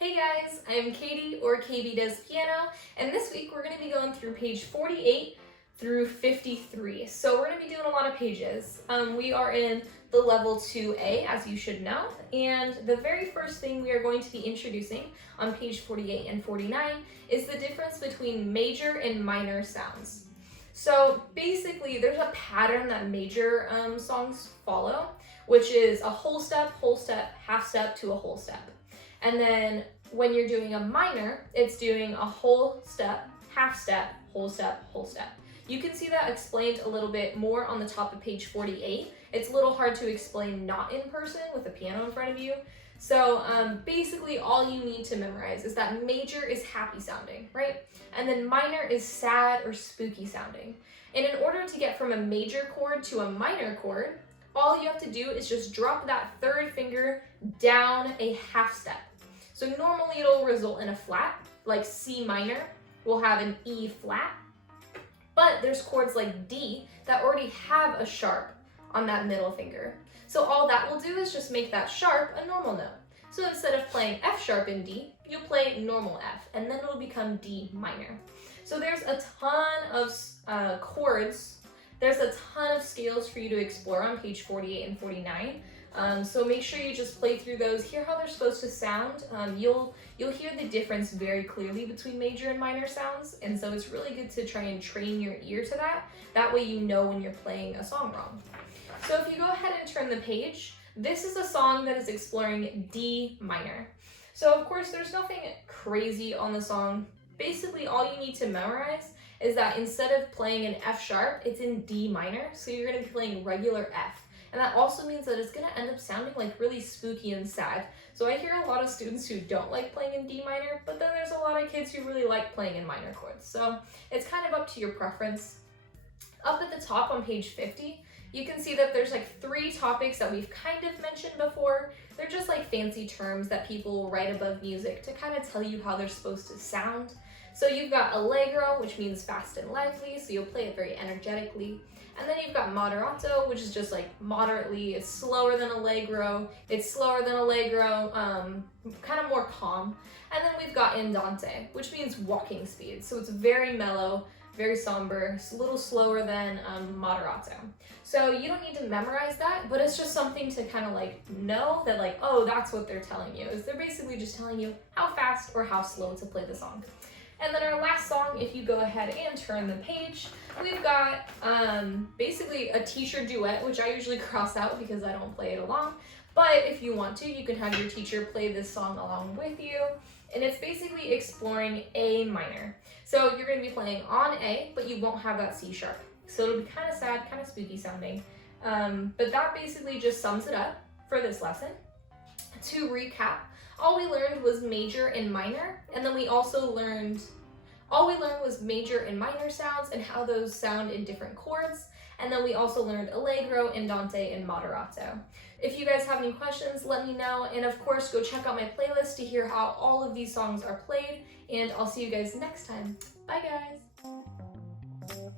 Hey guys, I'm Katie, or KB Does Piano, and this week we're going to be going through page 48 through 53. So we're going to be doing a lot of pages. We are in the level 2A, as you should know, and the very first thing we are going to be introducing on page 48 and 49 is the difference between major and minor sounds. So basically, there's a pattern that major songs follow, which is a whole step, half step to a whole step. And then when you're doing a minor, it's doing a whole step, half step, whole step, whole step. You can see that explained a little bit more on the top of page 48. It's a little hard to explain not in person with a piano in front of you. So basically all you need to memorize is that major is happy sounding, right? And then minor is sad or spooky sounding. And in order to get from a major chord to a minor chord, all you have to do is just drop that third finger down a half step. So normally it'll result in a flat, like C minor will have an E flat, but there's chords like D that already have a sharp on that middle finger. So all that will do is just make that sharp a normal note. So instead of playing F sharp in D, you'll play normal F, and then it'll become D minor. So there's a ton of chords. There's a ton of scales for you to explore on page 48 and 49. So make sure you just play through those, hear how they're supposed to sound. You'll hear the difference very clearly between major and minor sounds, and so it's really good to try and train your ear to that. That way you know when you're playing a song wrong. So if you go ahead and turn the page, this is a song that is exploring D minor. So of course there's nothing crazy on the song. Basically all you need to memorize is that instead of playing an F sharp, it's in D minor, so you're going to be playing regular F. And that also means that it's going to end up sounding like really spooky and sad. So I hear a lot of students who don't like playing in D minor, but then there's a lot of kids who really like playing in minor chords. So it's kind of up to your preference. Up at the top on page 50, you can see that there's like 3 topics that we've kind of mentioned before. They're just like fancy terms that people write above music to kind of tell you how they're supposed to sound. So you've got Allegro, which means fast and lively, so you'll play it very energetically. And then you've got Moderato, which is just like moderately, it's slower than Allegro, kind of more calm. And then we've got Andante, which means walking speed. So it's very mellow, very somber, it's a little slower than Moderato. So you don't need to memorize that, but it's just something to kind of like know that like, oh, that's what they're telling you. Is they're basically just telling you how fast or how slow to play the song. And then our last song, if you go ahead and turn the page, we've got basically a teacher duet, which I usually cross out because I don't play it along. But if you want to, you can have your teacher play this song along with you. And it's basically exploring A minor. So you're going to be playing on A, but you won't have that C sharp. So it'll be kind of sad, kind of spooky sounding. But that basically just sums it up for this lesson. To recap, all we learned was major and minor, and then all we learned was major and minor sounds and how those sound in different chords, and then we also learned Allegro, Andante, and Moderato. If you guys have any questions, let me know, and of course go check out my playlist to hear how all of these songs are played, and I'll see you guys next time. Bye guys!